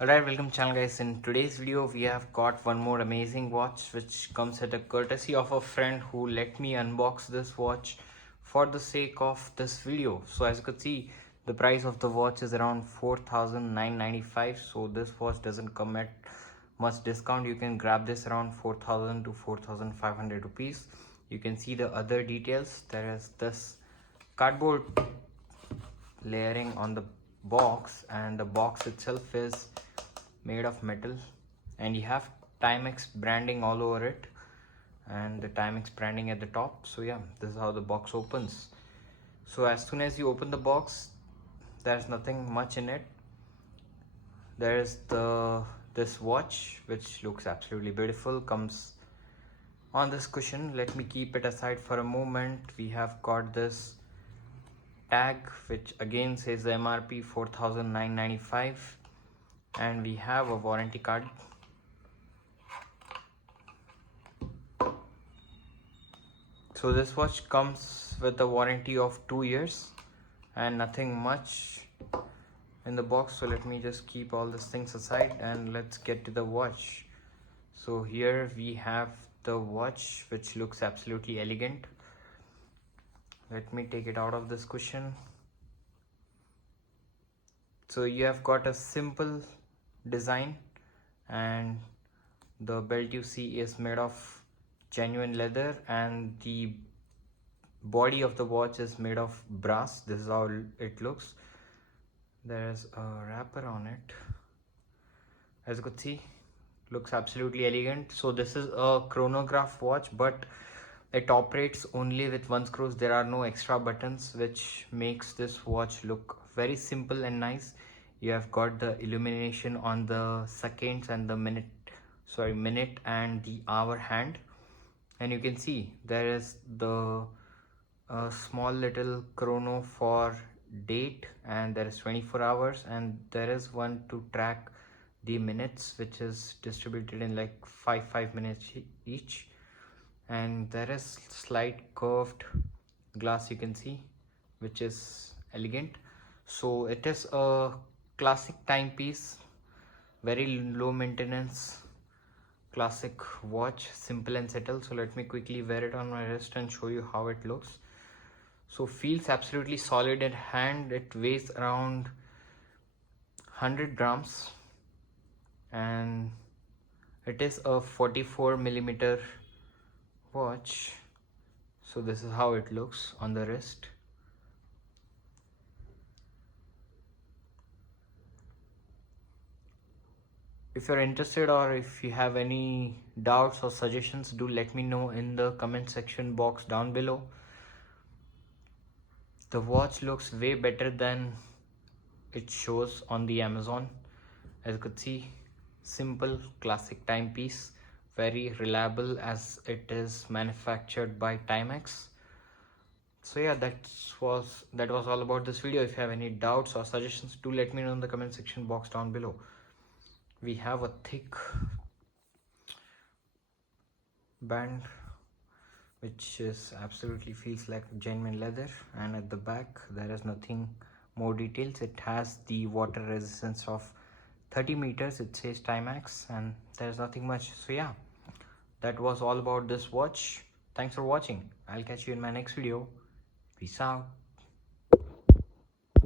Alright, welcome channel guys. In today's video we have got one more amazing watch which comes at a courtesy of a friend who let me unbox this watch for the sake of this video. So as you could see, the price of the watch is around 4,995. So this watch doesn't come at much discount. You can grab this around 4,000 to 4,500 rupees. You can see the other details. There is this cardboard layering on the box, and the box itself is made of metal, and you have Timex branding all over it and the Timex branding at the top. So yeah, this is how the box opens. So as soon as you open the box, there's nothing much in it. There's this watch which looks absolutely beautiful, comes on this cushion. Let me keep it aside for a moment. We have got this tag which again says the MRP 4,995, and we have a warranty card. So this watch comes with a warranty of 2 years and nothing much in the box. So let me just keep all these things aside and let's get to the watch. So here we have the watch which looks absolutely elegant. Let me take it out of this cushion. So you have got a simple design, and the belt you see is made of genuine leather, and the body of the watch is made of brass. This is how it looks. There is a wrapper on it. As you could see, looks absolutely elegant. So this is a chronograph watch, but it operates only with one screws. There are no extra buttons, which makes this watch look very simple and nice. You have got the illumination on the seconds and the minute and the hour hand, and you can see there is the small little chrono for date, and there is 24 hours, and there is one to track the minutes, which is distributed in like 5 minutes each. And there is slight curved glass, you can see, which is elegant. So it is a classic timepiece, very low maintenance classic watch, simple and subtle. So let me quickly wear it on my wrist and show you how it looks. So feels absolutely solid in hand. It weighs around 100 grams, and it is a 44 millimeter watch. So this is how it looks on the wrist. If you're interested, or if you have any doubts or suggestions, do let me know in the comment section box down below. The watch looks way better than it shows on the Amazon. As you could see, simple classic timepiece, very reliable as it is manufactured by Timex. So yeah, that was all about this video. If you have any doubts or suggestions, do let me know in the comment section box down below. We have a thick band which is absolutely feels like genuine leather, and at the back there is nothing more details. It has the water resistance of 30 meters. It says Timex, and there's nothing much. So yeah, that was all about this watch. Thanks for watching. I'll catch you in my next video. Peace out.